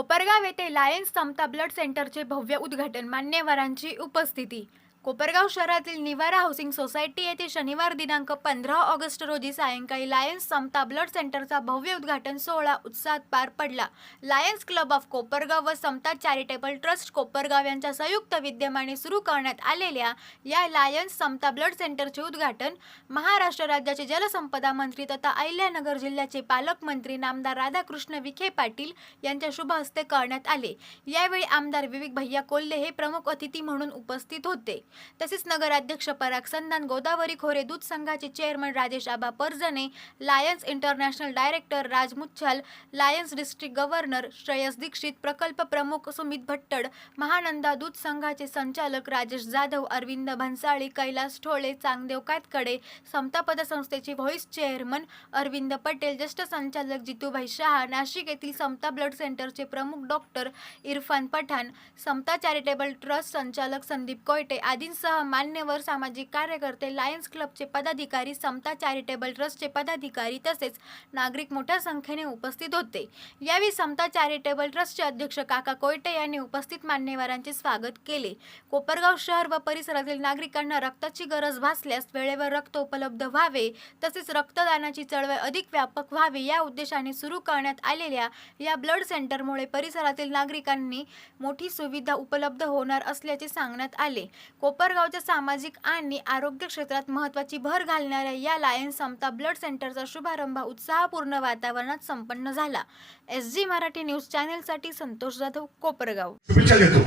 कोपरगाव येथे लायन्स समता ब्लड सेंटरचे भव्य उद्घाटन. मान्यवरांची उपस्थिती. कोपरगाव शहरातील निवारा हाऊसिंग सोसायटी येथे शनिवार दिनांक 15 ऑगस्ट रोजी सायंकाळी लायन्स समता ब्लड सेंटरचा भव्य उद्घाटन सोहळा उत्साहात पार पडला. लायन्स क्लब ऑफ कोपरगाव व समता चॅरिटेबल ट्रस्ट कोपरगाव यांच्या संयुक्त विद्यमाने सुरू करण्यात आलेल्या या लायन्स समता ब्लड सेंटरचे उद्घाटन महाराष्ट्र राज्याचे जलसंपदा मंत्री तथा अहिल्यानगर जिल्ह्याचे पालकमंत्री नामदार राधाकृष्ण विखे पाटील यांच्या शुभ हस्ते करण्यात आले. यावेळी आमदार विवेक भैया कोल्हे हे प्रमुख अतिथी म्हणून उपस्थित होते. तसेच नगराध्यक्ष पराग संधान, गोदावरी खोरे दूध संघाचे chairman Rajesh Aba Parajane, Lions International director Raj Muchhal, Lions district governor Shreyas Dikshit, प्रकल्प प्रमुख सुमित भट्टड, महानंदा दूध संघाचे संचालक राजेश जाधव, अरविंद भन्साळी, कैलास ठोळे, चांगदेव कातकडे, समता पतसंस्थेचे व्हाईस चेअरमन अरविंद पटेल, ज्येष्ठ संचालक जितूभाई शहा, नाशिक येथील समता ब्लड सेंटरचे प्रमुख डॉक्टर इरफान पठाण, समता चॅरिटेबल ट्रस्ट संचालक संदीप कोयटे आदींसह मान्यवर सामाजिक कार्यकर्ते, लायन्स क्लबचे पदाधिकारी, समता चॅरिटेबल ट्रस्टचे पदाधिकारी तसेच नागरिक मोठ्या संख्येने उपस्थित होते. यावेळी समता चॅरिटेबल ट्रस्टचे अध्यक्ष काका कोयटे यांनी उपस्थित मान्यवरांचे स्वागत केले. कोपरगाव शहर व परिसरातील नागरिकांना रक्ताची गरज भासल्यास वेळेवर रक्त उपलब्ध व्हावे तसेच रक्तदानाची चळवळ अधिक व्यापक व्हावी या उद्देशाने सुरू करण्यात आलेल्या या ब्लड सेंटरमुळे परिसरातील नागरिकांनी मोठी सुविधा उपलब्ध होणार असल्याचे सांगण्यात आले. कोपरगावच्या सामाजिक आणि आरोग्य क्षेत्रात महत्त्वाची भर घालणाऱ्या या लायन्स समता ब्लड सेंटरचा शुभारंभ उत्साहपूर्ण वातावरणात संपन्न झाला. SG मराठी न्यूज चॅनलसाठी संतोष जाधव, कोपरगाव. शुभेच्छा देतो.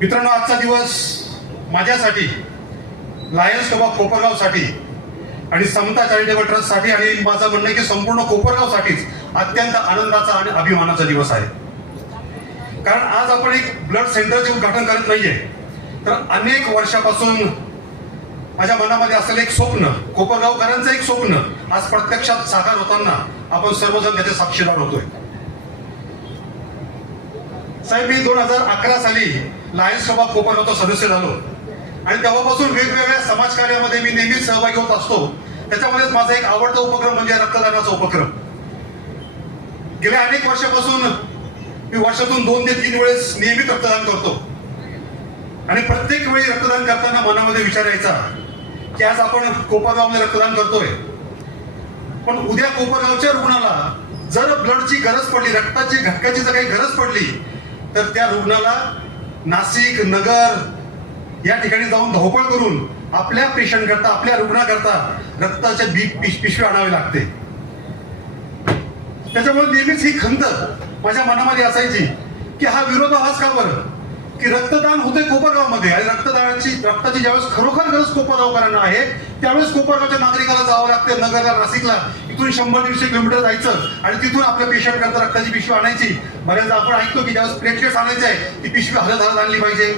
मित्रांनो, आजचा दिवस माझ्यासाठी, लायन्स क्लब ऑफ कोपरगावसाठी आणि समता चॅरिटेबल ट्रस्टसाठी आणि माझं म्हणणं आहे की संपूर्ण कोपरगावसाठीच अत्यंत आनंदाचा आणि अभिमानाचा दिवस आहे. कारण आज आपण एक ब्लड सेंटरचे उद्घाटन करत नाहीये, तर अनेक वर्षापासून माझ्या मनामध्ये असलेलं एक स्वप्न, कोपरगावकरांचं एक स्वप्न आज प्रत्यक्षात साकार होताना आपण सर्वजण त्याचे साक्षीदार होतोय. साहेब, मी 2011 साली लायन्स क्लब ऑफ कोपरगावचा सदस्य झालो आणि तेव्हापासून वेगवेगळ्या समाजकार्यामध्ये मी नेहमीच सहभागी होत असतो. त्याच्यामध्येच माझा एक आवडता उपक्रम म्हणजे रक्तदानाचा उपक्रम. गेल्या अनेक वर्षापासून मी वर्षातून 2 ते 3 वेळेस नियमित रक्तदान करतो आणि प्रत्येक वेळी रक्तदान करताना मनामध्ये विचार यायचा की आज आपण कोपरगावमध्ये रक्तदान करतोय, पण उद्या कोपरगावच्या रुग्णाला जर ब्लडची गरज पडली, रक्ताची घटकाची जर काही गरज पडली, तर त्या रुग्णाला नाशिक, नगर या ठिकाणी जाऊन धावपळ करून आपल्या पेशंट करता, आपल्या रुग्णाकरता रक्ताचे पिशवी आणावी लागते. त्याच्यामुळे नेहमीच ही खंत माझ्या मनामध्ये असायची की हा विरोधाभास का बरं, की रक्तदान होते कोपरगावमध्ये आणि रक्ताची ज्यावेळेस खरोखर गरज कोपरगावकरांना आहे त्यावेळेस कोपरगावच्या नागरिकाला जावं लागते नगरला, नाशिकला, इथून 100-150 किलोमीटर जायचं आणि तिथून आपल्या पेशंट करता रक्ताची पिशवी आणायची. बऱ्याचदा आपण ऐकतो की ज्यावेळेस प्लेटलेट्स आणायचे आहे ती पिशवी हलत आणली पाहिजे,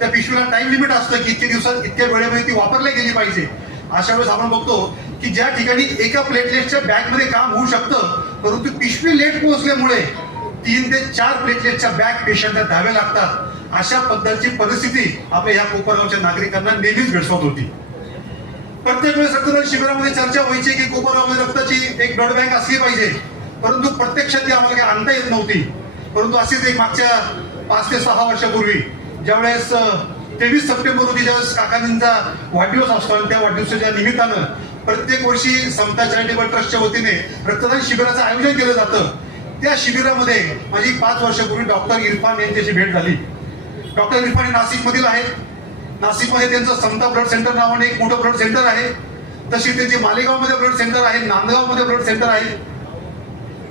त्या पिशवीला टाइम लिमिट असतं की इतके दिवसात इतक्या वेळेमध्ये ती वापरली गेली पाहिजे. अशा वेळेस आपण बघतो की ज्या ठिकाणी एका प्लेटलेटच्या बॅगमध्ये काम होऊ शकतं, परंतु पिशवी लेट पोहोचल्यामुळे 3 ते 4 प्लेटलेटच्या बॅग पेशंटला द्यावे लागतात. अशा पद्धतीची परिस्थिती आपल्या या कोपरगावच्या नागरिकांना नेहमीच भेडसावत होती. प्रत्येक वेळेस रक्तदान शिबिरामध्ये चर्चा व्हायची की कोपरगावमध्ये रक्ताची एक ब्लड बँक असली पाहिजे, परंतु प्रत्यक्षात ती आम्हाला काही आणता येत नव्हती. परंतु अशीच एक मागच्या 5 ते 6 वर्षापूर्वी ज्यावेळेस 23 सप्टेंबर रोजी ज्यावेळेस काकांचा वाढदिवस असतो आणि त्या वाढदिवसाच्या निमित्तानं प्रत्येक वर्षी समता चॅरिटेबल ट्रस्टच्या वतीने रक्तदान शिबिराचं आयोजन केलं जातं. त्या शिबिरामध्ये माझी 5 वर्षापूर्वी डॉक्टर इरफान यांच्याशी भेट झाली. डॉक्टर इरफान हे नाशिकमधील आहेत. नाशिकमध्ये त्यांचं समता ब्लड सेंटर नावाने एक मोठं ब्लड सेंटर आहे. तशी त्यांची मालेगावमध्ये ब्लड सेंटर आहे, नांदगावमध्ये ब्लड सेंटर आहे.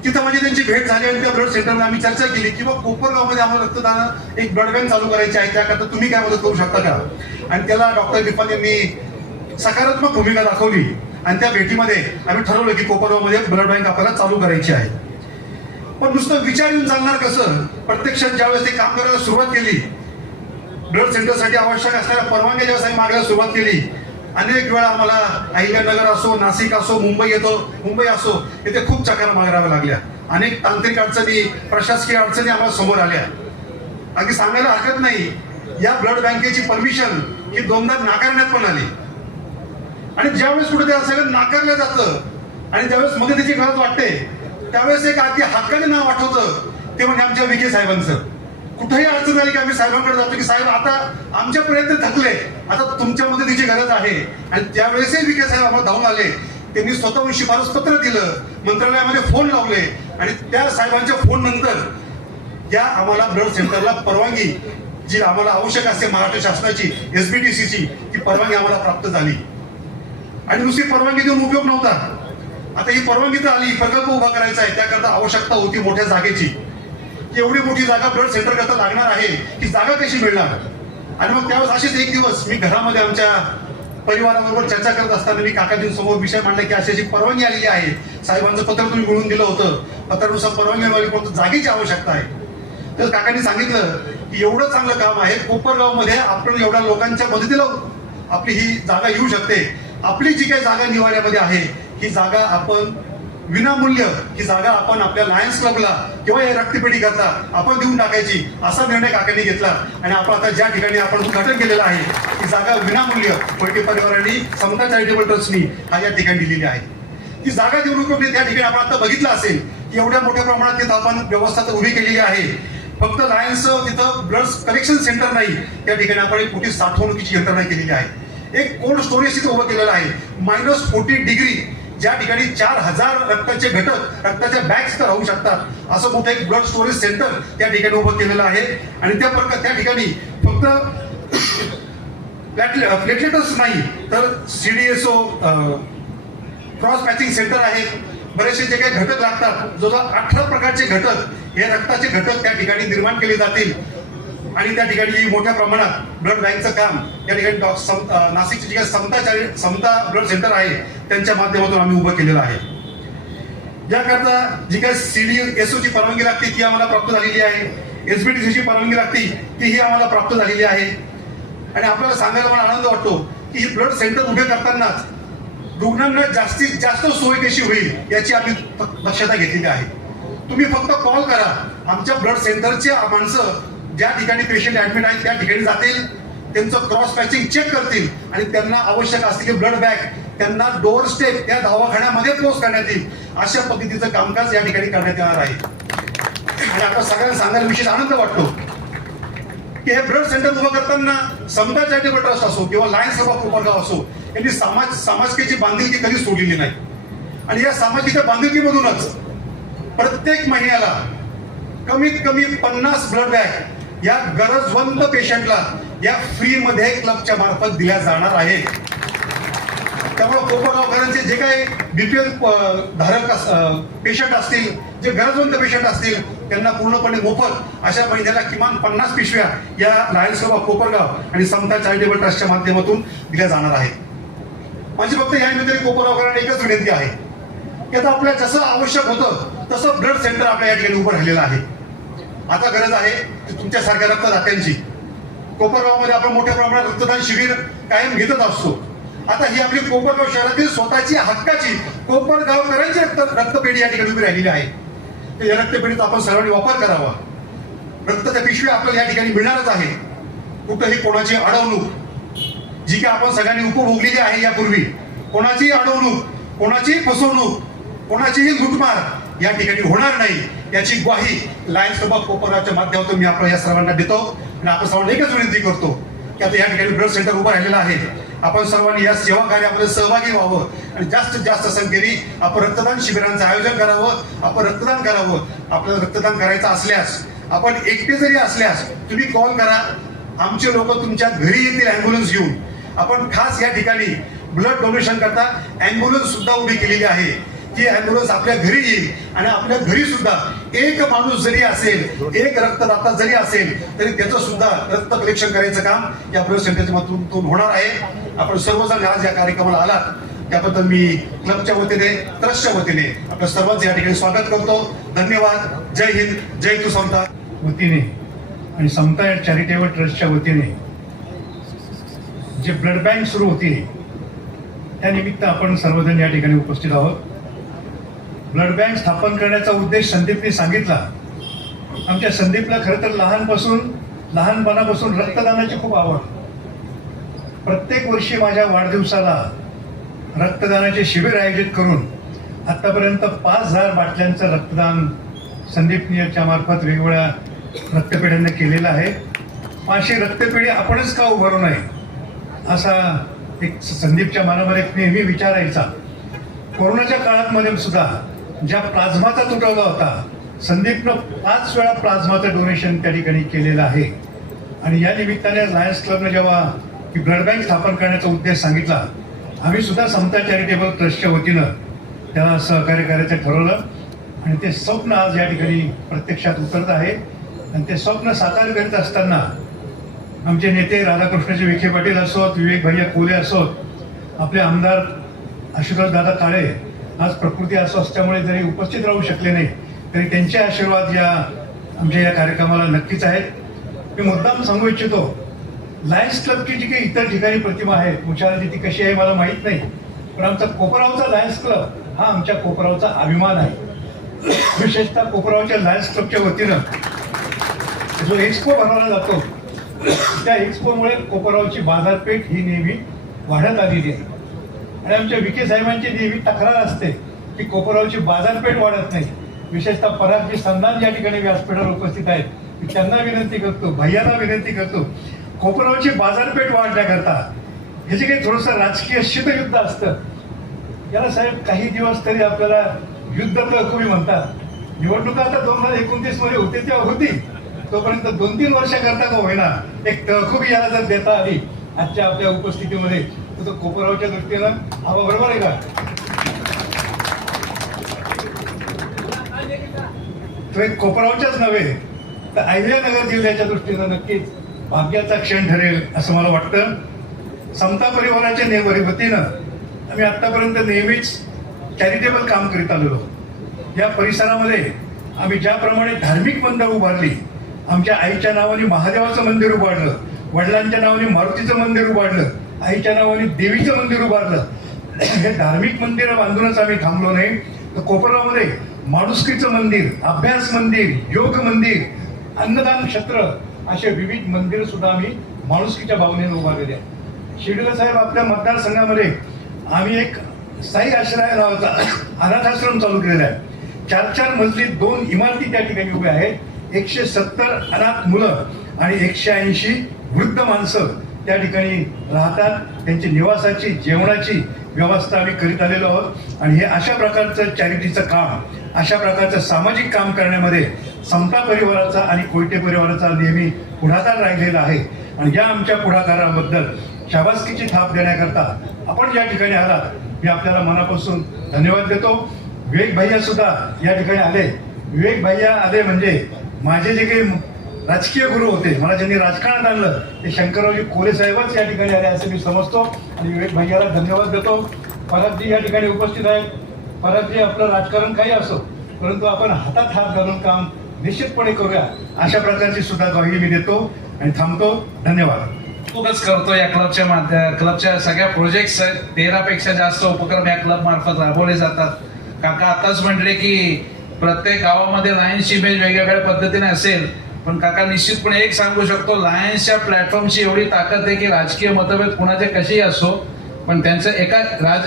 तिथं माझी त्यांची भेट झाली आणि त्या ब्लड सेंटरमध्ये आम्ही चर्चा केली की कोपरगावमध्ये आम्हाला रक्तदान एक ब्लड बँक चालू करायची आहे, त्याकरता तुम्ही काय मदत करू शकता का. आणि त्याला डॉक्टर इरफान यांनी सकारात्मक भूमिका दाखवली आणि त्या भेटीमध्ये आम्ही ठरवलं की कोपरगावमध्ये ब्लड बँक आपल्याला चालू करायची आहे. पण नुसतं विचार येऊन चालणार कसं, प्रत्यक्षात ज्यावेळेस ते काम करायला सुरुवात केली, ब्लड सेंटरसाठी आवश्यक असणाऱ्या परवानग्या ज्यावेळेस आम्ही मागायला सुरुवात केली, अनेक वेळा आम्हाला अहिल्यानगर असो, नाशिक असो, मुंबई असो, इथे खूप चक्रा माराव्या लागल्या. अनेक तांत्रिक अडचणी, प्रशासकीय अडचणी आम्हाला समोर आल्या. अगदी सांगायला हरकत नाही, या ब्लड बँकेची परमिशन ही 2दा नाकारण्यात पण आली. आणि ज्यावेळेस कुठे ते सगळं नाकारलं जातं आणि ज्यावेळेस मदतीची गरज वाटते त्यावेळेस एक अगदी हक्काने नाव आठवतं ते म्हणजे आमच्या विखे साहेबांचं. कुठेही अडचण आली की आम्ही साहेबांकडे जातो की साहेब आता आमच्या प्रयत्न थकले, आता तुमच्या मदतीची गरज आहे. आणि त्यावेळेसही विखे साहेब आम्हाला धावून आले. त्यांनी स्वतःहून शिफारस पत्र दिलं, मंत्रालयामध्ये फोन लावले आणि त्या साहेबांच्या फोन नंतर या आम्हाला ब्लड सेंटरला परवानगी जी आम्हाला आवश्यक असते महाराष्ट्र शासनाची SBTCची ती परवानगी आम्हाला प्राप्त झाली. आणि नुसती परवानगी देऊन उपयोग नव्हता. आता ही परवानगी तर आली, प्रकल्प उभा करायचा आहे, त्याकरता आवश्यकता होती मोठ्या जागेची. एवढी मोठी जागा ब्लड सेंटर करता लागणार आहे, की जागा कशी मिळणार. आणि मग त्यावेळेस असेच एक दिवस मी घरामध्ये आमच्या परिवाराबरोबर चर्चा करत असताना मी काकाजींसमोर विषय मांडला की अशी परवानगी आलेली आहे, साहेबांचं पत्र तुम्ही मिळवून दिलं होतं, पत्रानुसार परवानगी मिळाली, परंतु जागेची आवश्यकता आहे. तर काकांनी सांगितलं की एवढं चांगलं काम आहे कोपरगावमध्ये, आपण एवढ्या लोकांच्या मदतीला आपली ही जागा येऊ शकते. आपली जी काही जागा निवाऱ्यामध्ये आहे ही जागा आपण विनामूल्य, ही जागा आपण आपल्या लायन्स क्लबला किंवा या रक्तपेढी करता आपण देऊन टाकायची, असा निर्णय काकांनी घेतला. आणि आपण आता ज्या ठिकाणी आपण उद्घाटन केलेलं आहे ती जागा विनामूल्य कोयटे परिवारांनी समता चॅरिटेबल ट्रस्टनी हा या ठिकाणी दिलेली आहे. ती जागा देऊन उपयोग त्या ठिकाणी आपण आता बघितलं असेल की एवढ्या मोठ्या प्रमाणात तिथं आपण व्यवस्था तर उभी केलेली आहे. फक्त लायन्सचं तिथं ब्लड कलेक्शन सेंटर नाही, त्या ठिकाणी आपण एक मोठी साठवणुकीची यंत्रणा केलेली आहे. एक कोल्ड स्टोरेज तिथं उभं केलेलं आहे. -40 डिग्री ज्या ठिकाणी 4000 रक्ताचे घटक, रक्ताच्या बॅग्स तर राहू शकतात, असं मोठं एक ब्लड स्टोरेज सेंटर त्या ठिकाणी उभं केलेलं आहे. आणि त्या ठिकाणी फक्त प्लेटलेटच नाही तर CDSO क्रॉस मॅचिंग सेंटर आहे. बरेचसे जे काही घटक लागतात, जवळजवळ 18 प्रकारचे घटक, हे रक्ताचे घटक त्या ठिकाणी निर्माण केले जातील. आणि त्या ठिकाणी मोठ्या प्रमाणात ब्लड बँकचं काम या ठिकाणी नाशिकची जी काही समता ब्लड सेंटर आहे त्यांच्या माध्यमातून आम्ही उभं केलेलं आहे. याकरता जी काही CDSO ची परवानगी लागते ती आम्हाला प्राप्त झालेली आहे. SBTCची परवानगी लागते ती ही आम्हाला प्राप्त झालेली आहे. आणि आपल्याला सांगायला मला आनंद वाटतो की ही ब्लड सेंटर उभे करतानाच रुग्णांना जास्तीत जास्त सोय कशी होईल याची आम्ही दक्षता घेतलेली आहे. तुम्ही फक्त कॉल करा, आमच्या ब्लड सेंटरचे माणसं ज्या ठिकाणी पेशंट ऍडमिट आहेत त्या ठिकाणी जातील, त्यांचं क्रॉस मॅचिंग चेक करतील आणि त्यांना आवश्यक असलेली ब्लड बॅग त्यांना डोअर स्टेप त्या दवाखान्यामध्ये पोस्ट करण्यात येईल. अशा पद्धतीचं कामकाज या ठिकाणी करण्यात येणार आहे. आणि आपण सगळ्यांना सांगायला विशेष आनंद वाटतो की हे ब्लड सेंटर उभं करताना समता चॅरिटेबल ट्रस्ट असो किंवा लायन्स क्लब ऑफ कोपरगाव असो, यांनी समाजकीची बांधिलकी कधी सोडलेली नाही. आणि या सामाजिक बांधिलकीमधूनच प्रत्येक महिन्याला कमीत कमी 50 ब्लड बॅग या गरजवंत पेशंटला या फ्रीमध्ये क्लबच्या मार्फत दिल्या जाणार आहे. त्यामुळे कोपरगावकरांचे जे काही BPL धारक पेशंट असतील, जे गरजवंत पेशंट असतील, त्यांना पूर्णपणे मोफत अशा महिन्याला किमान 50 पिशव्या या लायन्स क्लब ऑफ कोपरगाव आणि समता चॅरिटेबल ट्रस्टच्या माध्यमातून दिल्या जाणार आहेत. माझी फक्त या निमित्ताने कोपरगावकरांना एकच विनंती आहे की आता आपल्याला जसं आवश्यक होतं तसं ब्लड सेंटर आपल्या या ठिकाणी उभं राहिलेलं आहे. आता गरज आहे तुमच्यासारख्या रक्तदात्यांची. कोपरगावमध्ये आपण मोठ्या प्रमाणात रक्तदान शिबिर कायम घेतच असतो. आता ही आपली कोपरगाव शहरातील स्वतःची हक्काची कोपरगावकरांची रक्तपेढी या ठिकाणी उभी राहिलेली आहे. तर या रक्तपेढीचा आपण सर्वांनी वापर करावा. रक्ताच्या पिशव्या आपल्याला या ठिकाणी मिळणारच आहे. कुठंही कोणाची अडवणूक जी काय आपण सगळ्यांनी उपभोगलेली आहे यापूर्वी, कोणाचीही अडवणूक, कोणाचीही फसवणूक, कोणाचीही लुटमार या ठिकाणी होणार नाही याची ग्वाही लायन्स क्लब ऑफ कोपरगावच्या माध्यमातून मी आपल्या या सर्वांना देतो. आणि आपण सर्वांना एकच विनंती करतो की आता या ठिकाणी ब्लड सेंटर उभं राहिलेलं आहे, आपण सर्वांनी या सेवा कार्यामध्ये सहभागी व्हावं आणि जास्तीत जास्त संख्येने आपण रक्तदान शिबिरांचं आयोजन करावं, आपण रक्तदान करावं. आपल्याला रक्तदान करायचं असल्यास, आपण एकटे जरी असल्यास तुम्ही कॉल करा, आमचे लोक तुमच्या घरी येतील ॲम्ब्युलन्स घेऊन. आपण खास या ठिकाणी ब्लड डोनेशन करता ॲम्ब्युलन्स सुद्धा उभी केलेली आहे. ती ॲम्ब्युलन्स आपल्या घरी येईल आणि आपल्या घरी सुद्धा एक माणूस जरी असेल, एक रक्तदाता जरी असेल तरी त्याचं सुद्धा रक्त कलेक्शन करायचं काम या ब्लड सेंटरच्या माध्यमातून होणार आहे. आपण सर्वजण आज या कार्यक्रमाला आलात त्याबद्दल मी क्लबच्या वतीने, ट्रस्टच्या वतीने आपल्या सर्वांचं या ठिकाणी स्वागत करतो. धन्यवाद. जय हिंद, जय तू समता वतीने आणि समता चॅरिटेबल ट्रस्टच्या वतीने जे ब्लड बँक सुरू होती त्यानिमित्त आपण सर्वजण या ठिकाणी उपस्थित आहोत. ब्लड बँक स्थापन करण्याचा उद्देश संदीपने सांगितला. आमच्या संदीपला खरं तर लहानपणापासून रक्तदानाची खूप आवड. प्रत्येक वर्षी माझ्या वाढदिवसाला रक्तदानाचे शिबिर आयोजित करून आतापर्यंत 5000 बाटल्यांचं रक्तदान संदीपच्या मार्फत वेगवेगळ्या रक्तपेढ्यांना केलेलं आहे. अशी रक्तपेढी आपणच का उभारू नये असा एक संदीपच्या मनामध्ये एक नेहमी विचारायचा. कोरोनाच्या काळामध्ये सुद्धा ज्या प्लाझ्माचा तुटवडा होता, संदीपनं 5 वेळा प्लाझ्माचं डोनेशन त्या ठिकाणी केलेलं आहे. आणि या निमित्ताने लायन्स क्लबने जेव्हा ही ब्लड बँक स्थापन करण्याचा उद्देश सांगितला, आम्ही सुद्धा समता चॅरिटेबल ट्रस्टच्या वतीनं त्याला सहकार्य करायचं ठरवलं. आणि ते स्वप्न आज या ठिकाणी प्रत्यक्षात उतरत आहे. आणि ते स्वप्न साकार करीत असताना आमचे नेते राधाकृष्णजी विखे पाटील असोत, विवेक भैया कोले असोत, आपले आमदार आशुतोष दादा काळे आज प्रकृती अस्वास्थ्यामुळे जरी उपस्थित राहू शकले नाही, तरी त्यांचे आशीर्वाद या आमच्या या कार्यक्रमाला नक्कीच आहेत. मी मुद्दाम सांगू इच्छितो, लायन्स क्लबची जी काही इतर ठिकाणी प्रतिमा आहे, उच्चाराची ती कशी आहे मला माहीत नाही, पण आमचा कोपरावचा लायन्स क्लब हा आमच्या कोपरावचा अभिमान आहे. विशेषतः कोपरावच्या लायन्स क्लबच्या वतीनं जो एक्सपो भरवला जातो, त्या एक्सपोमुळे कोपरावची बाजारपेठ ही नेहमी वाढत आलेली आहे. आणि आमच्या विखे साहेबांची नेहमी तक्रार असते की कोपरावची बाजारपेठ वाढत नाही. विशेषतः परागजी संधान या ठिकाणी व्यासपीठावर उपस्थित आहेत, मी त्यांना विनंती करतो, भैयांना विनंती करतो, कोपरावची बाजारपेठ वाढण्याकरता हे जे काही थोडंसं राजकीय शीतयुद्ध असतं, याला साहेब काही दिवस तरी आपल्याला युद्ध तहकुबी म्हणतात. निवडणुका आता 2029 मध्ये होते तेव्हा होती, तोपर्यंत 2-3 वर्षाकरता का होईना एक तहकुबी याला जर देता आली आजच्या आपल्या उपस्थितीमध्ये, तर कोपरावच्या दृष्टीनं हवा बरोबर आहे का? तो एक कोपरावच्याच नव्हे तर अहिल्यानगर जिल्ह्याच्या दृष्टीनं नक्कीच भाग्याचा क्षण ठरेल असं मला वाटतं. समता परिवाराच्या वतीनं आम्ही आतापर्यंत नेहमीच चॅरिटेबल काम करीत आलेलो. या परिसरामध्ये आम्ही ज्याप्रमाणे धार्मिक मंदिर उभारली, आमच्या आईच्या नावाने महादेवाचं मंदिर उभारलं, वडिलांच्या नावाने मारुतीचं मंदिर उभारलं, आईच्या नावाने देवीचं मंदिर उभारलं, हे धार्मिक मंदिर बांधूनच आम्ही थांबलो नाही, तर कोपरामध्ये माणुसकीचं मंदिर, अभ्यास मंदिर, योग मंदिर, अन्नदान क्षेत्र असे विविध मंदिर सुद्धा आम्ही माणुसकीच्या भावनेने उभारलेले आहेत. शिर्डीला साहेब आपल्या मतदारसंघामध्ये आम्ही एक साई आश्रय नावाचा अनाथाश्रम चालू केलेला आहे. 4-4 मजली 2 इमारती त्या ठिकाणी उभ्या आहेत. 170 अनाथ मुलं आणि 180 वृद्ध माणसं त्या ठिकाणी राहतात. त्यांची निवासाची, जेवणाची व्यवस्था आम्ही करीत आलेलो आहोत. आणि हे अशा प्रकारचं चॅरिटीचं काम, अशा प्रकारचं सामाजिक काम करण्यामध्ये समता परिवाराचा आणि कोयटे परिवाराचा नेहमी पुढाकार राहिलेला आहे. आणि या आमच्या पुढाकाराबद्दल शाबासकीची थाप देण्याकरता आपण या ठिकाणी आलात, मी आपल्याला मनापासून धन्यवाद देतो. विवेक भैया सुद्धा या ठिकाणी आले. विवेक भैया आले म्हणजे माझे जे काही राजकीय गुरु होते, मला ज्यांनी राजकारणात आणलं, ते शंकररावजी कोले साहेबच या ठिकाणी आले असं मी समजतो. आणि विवेक भैयाला धन्यवाद देतो. परागजी या ठिकाणी उपस्थित आहेत. परागजी, आपलं राजकारण काही असो, परंतु आपण हातात हात घालून काम निश्चितपणे करूया अशा प्रकारची सुद्धा ग्वाही मी देतो आणि थांबतो. धन्यवाद. फोकस करतो या क्लबच्या सगळ्या प्रोजेक्ट्स आहेत. 13 पेक्षा जास्त उपक्रम या क्लब मार्फत राबवले जातात. काका आताच म्हटले की प्रत्येक गावामध्ये लायन्सची इमेज वेगवेगळ्या पद्धतीने असेल, पण काका निश्चितपणे एक सांगू शकतो, लायन्सच्या प्लॅटफॉर्मची एवढी ताकद आहे की राजकीय मतभेद कुणाचे कसेही असो, पण त्यांचं एका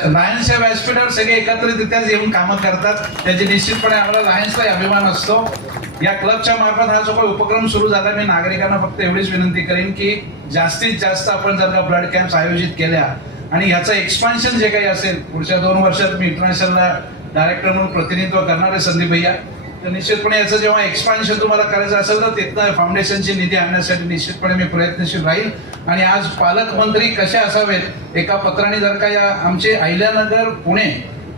लायन्सच्या व्यासपीठावर सगळे एकत्रितरित्याच येऊन कामं करतात. त्याची निश्चितपणे आम्हाला लायन्सला अभिमान असतो. या क्लबच्या मार्फत हा जो काही उपक्रम सुरू झाला, मी नागरिकांना फक्त एवढीच विनंती करेन की जास्तीत जास्त आपण जर का ब्लड कॅम्प्स आयोजित केल्या आणि याचं एक्सपान्शन जे काही असेल, पुढच्या 2 वर्षात मी इंटरनॅशनलला डायरेक्टर म्हणून प्रतिनिधित्व करणार आहे संदीप भैया, तर निश्चितपणे याचं जेव्हा एक्सपान्शन तुम्हाला करायचं असेल तर तिथनं फाउंडेशनची निधी आणण्यासाठी निश्चितपणे मी प्रयत्नशील राहील. आणि आज पालकमंत्री कसे असावेत, एका पत्राने जर का या आमचे अहिल्यानगर, पुणे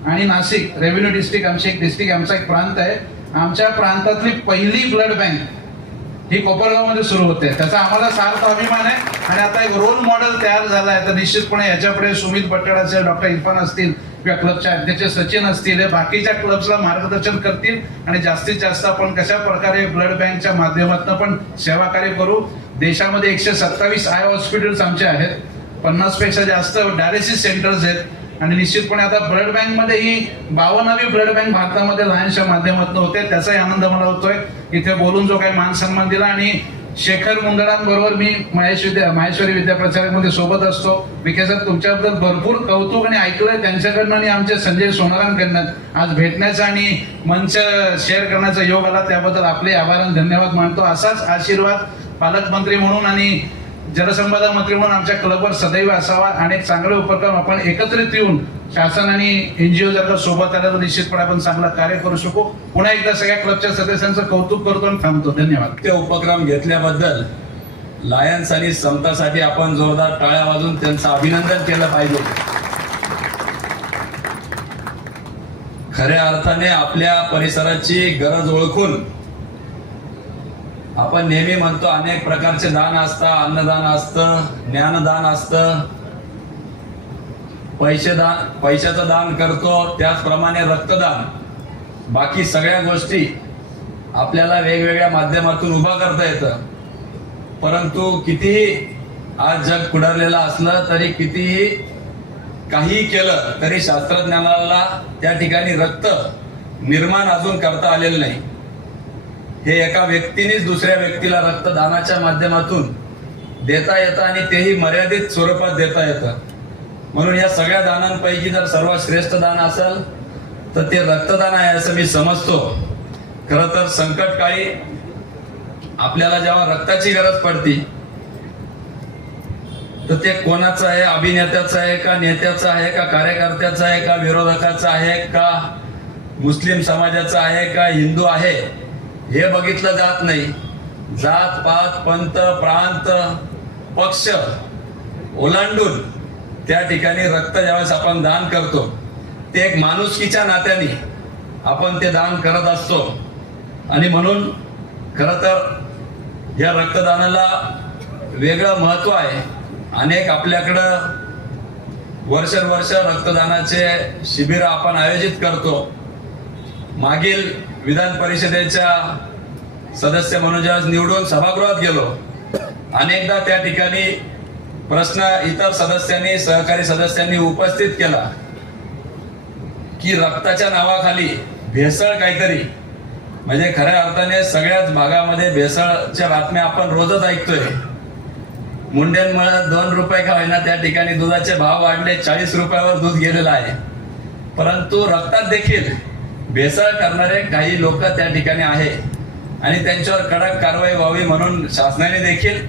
आणि नाशिक रेव्हेन्यू डिस्ट्रिक्ट, आमचे एक डिस्ट्रिक्ट, आमचा एक प्रांत आहे, आमच्या प्रांतातली पहिली ब्लड बँक ही कोपरगावमध्ये सुरू होते. त्याचा आम्हाला सार्थ अभिमान आहे. आणि आता एक रोल मॉडेल तयार झाला आहे, तर निश्चितपणे याच्यापुढे सुमित बट्टड असेल, डॉक्टर इरफान असतील किंवा क्लबच्या अध्यक्ष सचिन असतील, हे बाकीच्या क्लब्सला मार्गदर्शन करतील आणि जास्तीत जास्त आपण कशा प्रकारे ब्लड बँकच्या माध्यमातून पण सेवा कार्य करू. देशामध्ये 127 आय हॉस्पिटल्स आमचे आहेत, 50 पेक्षा जास्त डायलिसिस सेंटर्स आहेत. आणि निश्चितपणे आता ब्लड बँकमध्ये ही 52वी ब्लड बँक भारतामध्ये लायन्सच्या माध्यमातून होते. त्याचाही आनंद मला होतोय. इथे बोलून जो काही मान सन्मान दिला आणि शेखर मुंदडांबरोबर मी माहेश्वरी विद्याप्रचारकमध्ये सोबत असतो. विखे सर, तुमच्याबद्दल भरपूर कौतुक आणि ऐकलंय त्यांच्याकडनं आणि आमच्या संजय सोनारांकडनं. आज भेटण्याचा आणि मंच शेअर करण्याचा योग आला, त्याबद्दल आपले आभार आणि धन्यवाद मानतो. असाच आशीर्वाद पालकमंत्री म्हणून आणि जलसंपदा मंत्री म्हणून आमच्या क्लबवर सदैव असावा. अनेक चांगले उपक्रम आपण एकत्रित येऊन शासन आणि एनजीओ जर का सोबत आलं तर निश्चितपणे आपण चांगलं कार्य करू शकू. पुन्हा एकदा सगळ्या क्लबच्या सदस्यांचं कौतुक करतो आणि थांबतो. धन्यवाद. ते उपक्रम घेतल्याबद्दल लायन्स आणि समतासाठी आपण जोरदार टाळ्या वाजून त्यांचं अभिनंदन केलं पाहिजे. खऱ्या अर्थाने आपल्या परिसराची गरज ओळखून आपण नेहमी म्हणतो अनेक प्रकारचे दान असतं, अन्नदान असतं, ज्ञानदान असतं, पैशाचं दान करतो, त्याचप्रमाणे रक्तदान, बाकी सगळ्या गोष्टी आपल्याला वेगवेगळ्या माध्यमातून उभा करता येतं. परंतु कितीही आज जग पुढारलेलं असलं तरी कितीही काही केलं तरी शास्त्रज्ञानाला त्या ठिकाणी रक्त निर्माण अजून करता आलेलं नाही. हे एका व्यक्तीनेच दुसऱ्या व्यक्तीला रक्तदानाच्या माध्यमातून देता येतं आणि तेही मर्यादित स्वरूपात देता येतं. म्हणून या सगळ्या दानांपैकी जर सर्वात श्रेष्ठ दान असेल तर ते रक्तदान आहे असं मी समजतो. खरं तर संकटकाळी आपल्याला जेव्हा रक्ताची गरज पडती तर ते कोणाचं आहे, अभिनेत्याचं आहे का, नेत्याचं आहे का, कार्यकर्त्याचं आहे का, विरोधकाचं आहे का, मुस्लिम समाजाचं आहे का, हिंदू आहे, हे बघितलं जात नाही. जात पात पंत प्रांत पक्ष ओलांडून त्या ठिकाणी रक्त ज्यावेळेस आपण दान करतो ते एक माणुसकीच्या नात्याने आपण ते दान करत असतो. आणि म्हणून खरं तर या रक्तदानाला वेगळं महत्व आहे. अनेक आपल्याकडं वर्षानुवर्ष रक्तदानाचे शिबिर आपण आयोजित करतो. मागील विधान परिषदेच्या सदस्य म्हणून ज्यावेळेस निवडून सभागृहात गेलो, अनेकदा त्या ठिकाणी प्रश्न इतर सदस्यांनी, सहकारी सदस्यांनी उपस्थित केला की रक्ताच्या नावाखाली भेसळ काहीतरी, म्हणजे खऱ्या अर्थाने सगळ्याच भागामध्ये भेसळच्या बातम्या आपण रोजच ऐकतोय. मुंड्यांमुळे 2 रुपये का होईना त्या ठिकाणी दुधाचे भाव वाढले, 40 रुपयावर दूध गेलेलं आहे. परंतु रक्तात देखील भेसळ करणारे काही लोक त्या ठिकाणी आहे आणि त्यांच्यावर कडक कारवाई व्हावी म्हणून शासनाने देखील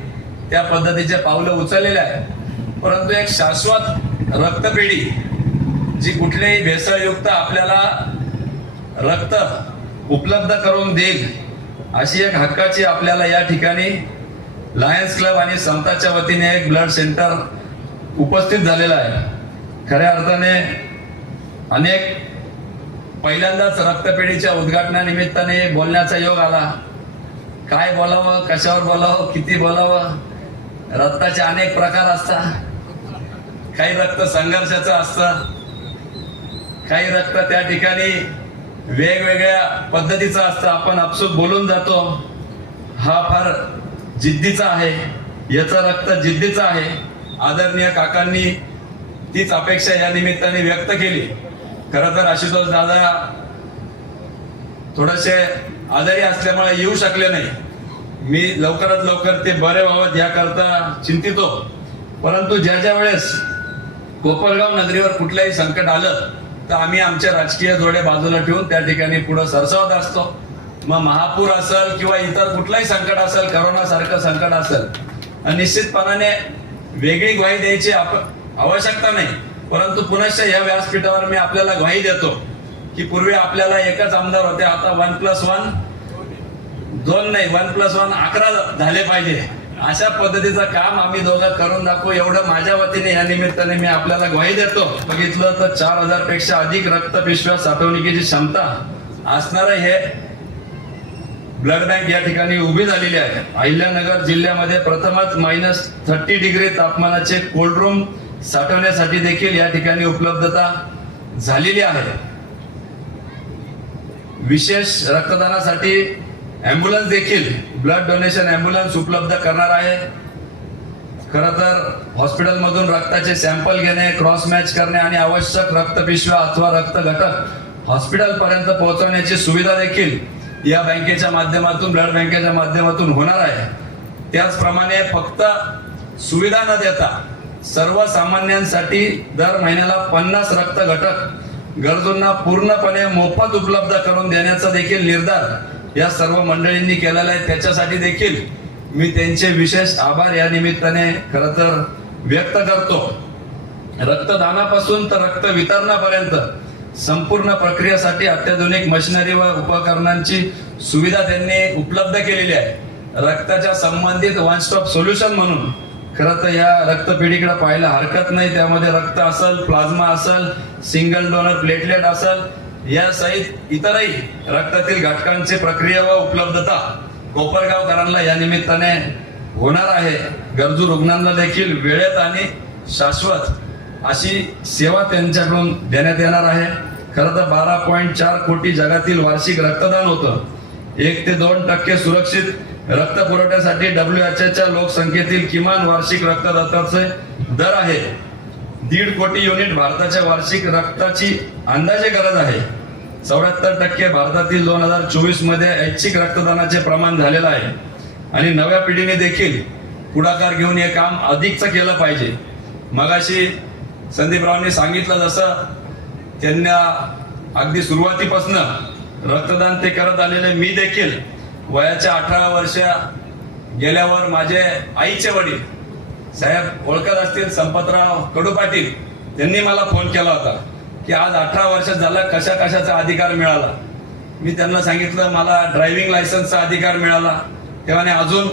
त्या पद्धतीचे पावलं उचललेले आहे. परंतु एक शाश्वत रक्तपेढी जी कुठल्याही भेसळयुक्त आपल्याला रक्त उपलब्ध करून देईल अशी एक हक्काची आपल्याला या ठिकाणी लायन्स क्लब आणि समताच्या वतीने एक ब्लड सेंटर उपस्थित झालेलं आहे. खऱ्या अर्थाने अनेक पहिल्यांदाच रक्तपेढीच्या उद्घाटनानिमित्ताने बोलण्याचा योग आला. काय बोलावं, कशावर बोलावं, किती बोलावं. रक्ताचे अनेक प्रकार असतात. काही रक्त संघर्षाचं असतं, काही रक्त त्या ठिकाणी वेगवेगळ्या पद्धतीचं असतं. आपण आपसूक बोलून जातो, हा फार जिद्दीचा आहे, याचं रक्त जिद्दीचं आहे. आदरणीय काकांनी तीच अपेक्षा या निमित्ताने व्यक्त केली. खरं तर आशुतोष दादा थोडेसे आजारी असल्यामुळे येऊ शकले नाही. मी लवकरात लवकर ते बरे व्हावं याकरता चिंतितो. परंतु ज्या वेळेस कोपरगाव नगरीवर कुठलंही संकट आलं तर आम्ही आमच्या राजकीय जोडे बाजूला ठेवून त्या ठिकाणी पुढे सरसावत असतो. मग महापूर असेल किंवा इतर कुठलंही संकट असेल, करोना सारखं संकट असेल, निश्चितपणाने वेगळी ग्वाही द्यायची आवश्यकता नाही. परंतु पुनश्च या व्यासपीठावर मी आपल्याला ग्वाही देतो की पूर्वी आपल्याला एकच आमदार होते, आता 1+1 2 नाही, 1+1 11 झाले पाहिजे. अशा पद्धतीचं काम आम्ही दोघं करून दाखवू एवढं माझ्या वतीने या निमित्ताने मी आपल्याला ग्वाही देतो. बघितलं तर 4000 पेक्षा अधिक रक्तपिशव्या साठवणुकीची क्षमता असणारं हे ब्लड बँक या ठिकाणी उभी झालेली आहे. अहिल्यानगर जिल्ह्यामध्ये प्रथमच -30 डिग्री तापमानाचे कोल्ड रूम साठवण्यासाठी देखील या ठिकाणी उपलब्धता झालेली आहे. विशेष रक्तदानासाठी ॲम्ब्युलन्स देखील ब्लड डोनेशन ॲम्ब्युलन्स उपलब्ध करणार आहे. खरं तर हॉस्पिटलमधून रक्ताचे सॅम्पल घेणे, क्रॉस मॅच करणे आणि आवश्यक रक्तपिशव्या अथवा रक्त घटक हॉस्पिटलपर्यंत पोहोचवण्याची सुविधा देखील या बँकेच्या माध्यमातून, ब्लड बँकेच्या माध्यमातून होणार आहे. त्याचप्रमाणे फक्त सुविधा न देता सर्वसामान्यांसाठी दर महिन्याला 50 रक्त घटक गरजूंना पूर्णपणे मोफत उपलब्ध करून देण्याचा देखील निर्धार या सर्व मंडळींनी केलेला आहे. त्याच्यासाठी देखील मी त्यांचे विशेष आभार या निमित्ताने खरं तर व्यक्त करतो. रक्तदानापासून तर रक्त वितरणापर्यंत संपूर्ण प्रक्रियेसाठी अत्याधुनिक मशिनरी व उपकरणांची सुविधा त्यांनी उपलब्ध केलेली आहे. रक्ताच्या संबंधित वन स्टॉप सोल्युशन म्हणून खरं तर या रक्तपेढीकडे पाहायला हरकत नाही. त्यामध्ये रक्त असेल, प्लाझ्मा असेल, सिंगल डोनर प्लेटलेट असेल, या सहित इतरही रक्तातील घटकांची प्रक्रिया व उपलब्धता कोपरगावकरांना या निमित्ताने होणार आहे. गरजू रुग्णांना देखील वेळेत आणि शाश्वत अशी सेवा त्यांच्याकडून देण्यात येणार आहे. खरं तर 12.4 कोटी जगातील वार्षिक रक्तदान होतं. 1 ते 2% सुरक्षित रक्त पुरवठ्यासाठी WHO लोकसंख्येतील किमान वार्षिक रक्तदात्याचे दर आहे. 1.5 कोटी युनिट भारताच्या वार्षिक रक्ताची अंदाजे गरज आहे. 74% भारतातील 2024 मध्ये ऐच्छिक रक्तदानाचे प्रमाण झालेलं आहे आणि नव्या पिढीने देखील पुढाकार घेऊन हे काम अधिकच केलं पाहिजे. मगाशी संदीपरावांनी सांगितलं जसं त्यांना अगदी सुरुवातीपासून रक्तदान ते करत आलेले. मी देखील वयाच्या 18 वर्ष गेल्यावर माझे आईचे वडील साहेब ओळखत असतील, संपतराव कडू पाटील, त्यांनी मला फोन केला होता की आज 18 वर्ष झाला कशा कशाचा अधिकार मिळाला. मी त्यांना सांगितलं मला ड्रायव्हिंग लायसन्सचा अधिकार मिळाला. ते म्हणे अजून.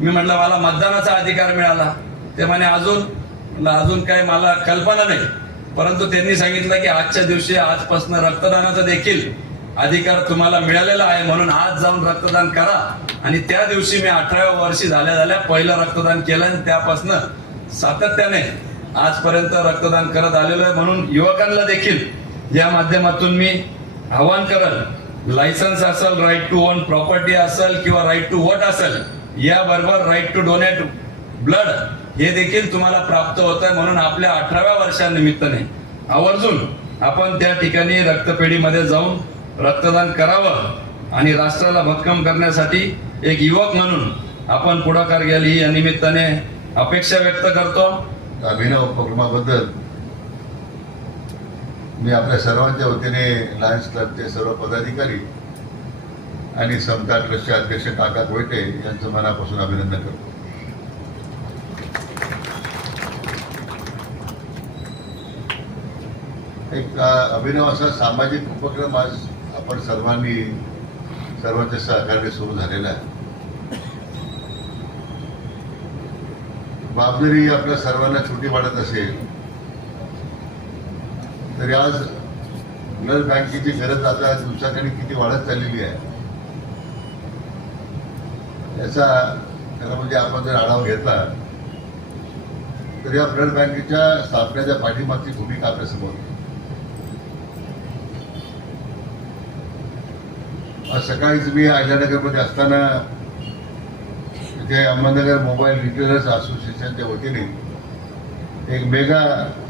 मी म्हटलं मला मतदानाचा अधिकार मिळाला. ते म्हणे अजून काय मला कल्पना नाही. परंतु त्यांनी सांगितलं की आजच्या दिवशी आजपासून रक्तदानाचा देखील अधिकार तुम्हाला मिळालेला आहे, म्हणून आज जाऊन रक्तदान करा. आणि त्या दिवशी मी 18व्या वर्षी झाल्या पहिलं रक्तदान केलं आणि त्यापासून सातत्याने आजपर्यंत रक्तदान करत आलेलो आहे. म्हणून युवकांना देखील या माध्यमातून मी आवाहन करल, लायसन्स असेल, राईट टू ओन प्रॉपर्टी असेल किंवा राईट टू वोट असेल, याबरोबर राईट टू डोनेट ब्लड हे देखील तुम्हाला प्राप्त होत आहे. म्हणून आपल्या 18व्या वर्षानिमित्ताने आवर्जून आपण त्या ठिकाणी रक्तपेढीमध्ये जाऊन रक्तदान करावं आणि राष्ट्राला भक्कम करण्यासाठी एक युवक म्हणून आपण पुढाकार घ्याल ही या निमित्ताने अपेक्षा व्यक्त करतो. अभिनव उपक्रमाबद्दल मी आपल्या सर्वांच्या वतीने लायन्स क्लबचे सर्व पदाधिकारी आणि समता ट्रस्टचे अध्यक्ष काका कोयटे यांचं मनापासून अभिनंदन करतो. एक अभिनव असा सामाजिक उपक्रम आज आपण सर्वांच्या सहकार्याने सुरू झालेला आहे. बाब जरी आपल्या सर्वांना छोटी वाटत असेल तरी आज ब्लड बँकेची गरज आता दिवसाकडे किती वाढत चाललेली आहे याचा खरं म्हणजे आपण जर आढावा घेतला तर या ब्लड बँकेच्या स्थापनेच्या पाठीमागची भूमिका आपल्यासमोर आहे. आज सकाळीच मी अहिल्यानगरमध्ये असताना इथे अहमदनगर मोबाईल रिटेलर्स असोसिएशनच्या वतीने एक मेगा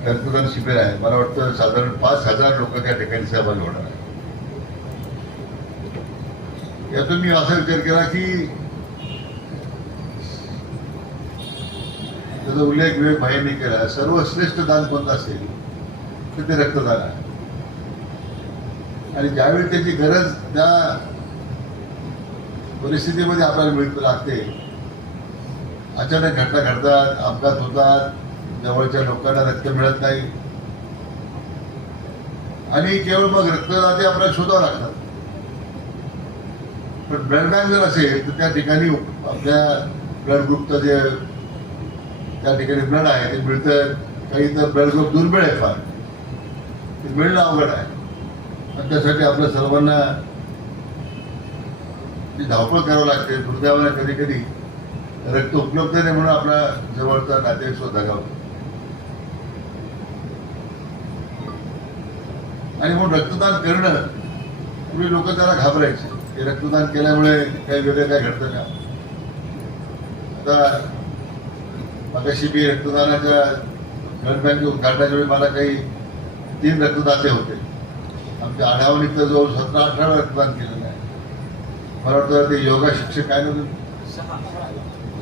रक्तदान शिबिर आहे. मला वाटतं साधारण 5,000 लोक त्या ठिकाणी सहभागी होणार आहे. यातून मी असा विचार केला की त्याचा उल्लेख विवेक भाईंनी केला, सर्वश्रेष्ठ दान कोणतं असेल तर ते रक्तदान आहे. आणि ज्यावेळी त्याची गरज त्या परिस्थितीमध्ये आपल्याला मिळत लागते, अचानक घटना घडतात, अपघात होतात, जवळच्या लोकांना रक्त मिळत नाही आणि केवळ मग रक्तदाते आपल्याला शोधावं लागतात. पण ब्लड बँक जर असेल तर त्या ठिकाणी आपल्या ब्लड ग्रुपचं जे त्या ठिकाणी ब्लड आहे ते मिळतं. काही तर ब्लड ग्रुप दुर्मिळ आहे, फार ते मिळणं अवघड आहे. आणि त्यासाठी आपल्या सर्वांना ती धावपळ करावं लागते. दुर्दैवाने कधी कधी रक्त उपलब्ध नाही म्हणून आपल्या जवळचा नातेवाईक सुद्धा दगावतो. आणि म्हणून रक्तदान करणं पूर्वी लोक त्याला घाबरायचे की रक्तदान केल्यामुळे काही वेगळं काय घडतं का. आता मगाशी मी रक्तदानाच्या ब्लड बँक उद्घाटनाच्या वेळी मला काही 3 रक्तदाते होते. आमच्या आढावाने तर जवळ 17-18 रक्तदान केलेलं आहे. मला वाटतं ते योगा शिक्षक काय ना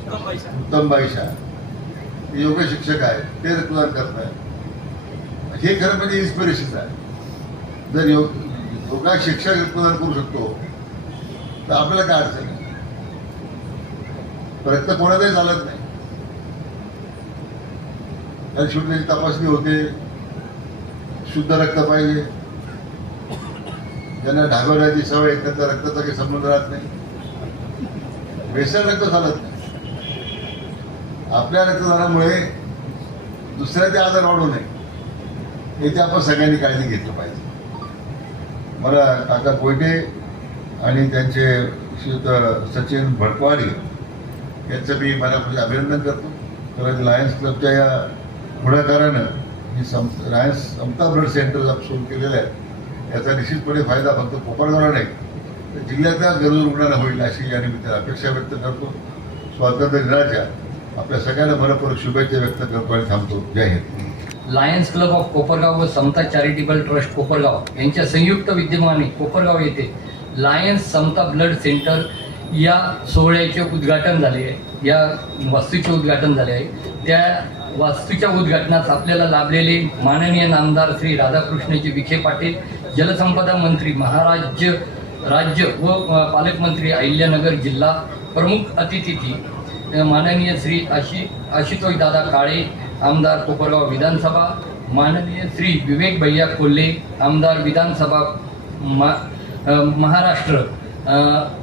उत्तमबाई शाह ते योग्य शिक्षक आहेत, ते रक्तदान करत आहेत. हे खरं म्हणजे इन्स्पिरेशन आहे. जर योगा शिक्षक रक्तदान करू शकतो तर आपल्याला काय अडचण आहे? रक्त कोणाचाही चालत नाही. आणि शेवटी त्याची तपासणी होते, शुद्ध रक्त पाहिजे. ज्यांना ढाबवण्याची सवय त्यांचा रक्ताचा काही संबंध राहत नाही. भेसळ रक्त चालत नाही. आपल्या रक्तदानामुळे दुसऱ्याचे आजार वाढू नये याची आपण सगळ्यांनी काळजी घेतली पाहिजे. मला काका कोयटे आणि त्यांचे श्रीयुत सचिन भडकवाडी यांचं मी मनापासून अभिनंदन करतो. कारण लायन्स क्लबच्या या पुढाकारानं ही लायन्स समता ब्लड सेंटर सुरू केलेलं आहे. याचा निश्चितपणे फायदा फक्त कोपरगावला नाही तर जिल्ह्यातल्या गरजू रुग्णांना होईल अशी या निमित्ताने अपेक्षा व्यक्त करतो. स्वातंत्र्य दिनाच्या आपल्या सगळ्यांना मनपूर्वक शुभेच्छा व्यक्त करतो आणि थांबतो. Jai Hind. Lions club of Kopargaon व समता चॅरिटेबल ट्रस्ट कोपरगाव यांच्या संयुक्त विद्यमाने कोपरगाव येथे लायन्स समता ब्लड सेंटर या सोहळ्याचे उद्घाटन झाले आहे. या वास्तूचे उद्घाटन झाले आहे. त्या वास्तूच्या उद्घाटनास आपल्याला लाभलेले माननीय नामदार श्री राधाकृष्णजी विखे पाटील, जलसंपदा मंत्री महाराष्ट्र राज्य व पालकमंत्री अहिल्यानगर जिल्हा, प्रमुख अतिथी माननीय श्री आशुतोष दादा काळे, आमदार कोपरगाव विधानसभा, माननीय श्री विवेक भैया कोल्हे, आमदार विधानसभा महाराष्ट्र.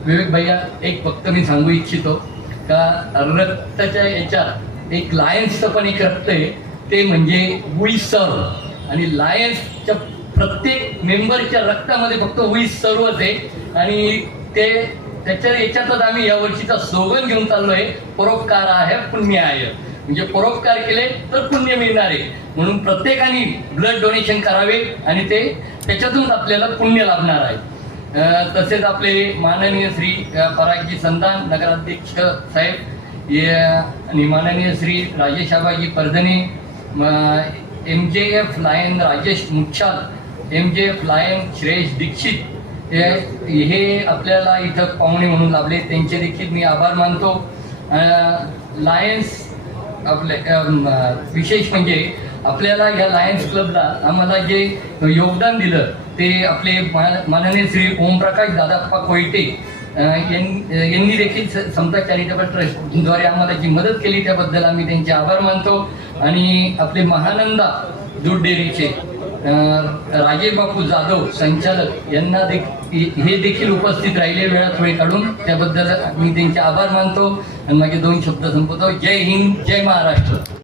विवेक भैया, एक फक्त मी सांगू इच्छितो का रक्ताच्या याच्यात एक लायन्सचं पण एक रक्त आहे, ते म्हणजे वी सर्व. आणि लायन्सच्या प्रत्येक मेंबरच्या रक्तामध्ये फक्त वी सर्वच आहे. आणि ते त्याच्या याच्यातच आम्ही यावर्षीचा स्लोगन घेऊन चाललोय, परोपकार आहे पुण्य आहे. म्हणजे परोपकार केले तर पुण्य मिळणार आहे. म्हणून प्रत्येकाने ब्लड डोनेशन करावे आणि ते त्याच्यातून आपल्याला पुण्य लाभणार आहे. तसेच आपले माननीय श्री परागजी संधान नगराध्यक्ष साहेब आणि माननीय Shri Rajesh Abaji Paradhane, MJF lion Rajesh Muchhal, MJF lion Shreyash Dikshit हे आपल्याला इथं पाहुणे म्हणून लाभले, त्यांचे देखील मी आभार मानतो. लायन्स आपले विशेष म्हणजे आपल्याला या लायन्स क्लबला आम्हाला जे योगदान दिलं ते आपले माननीय श्री ओमप्रकाश दादाप्पा कोयटे यांनी देखील समता चॅरिटेबल ट्रस्टद्वारे आम्हाला जी मदत केली त्याबद्दल आम्ही त्यांचे आभार मानतो. आणि आपले महानंदा दूध डेअरीचे राजेश बापू जाधव संचालक यांना हे देखील उपस्थित राहिले वेळात वेळ काढून, त्याबद्दल मी त्यांचे आभार मानतो आणि माझे 2 शब्द संपवतो. जय हिंद, जय महाराष्ट्र.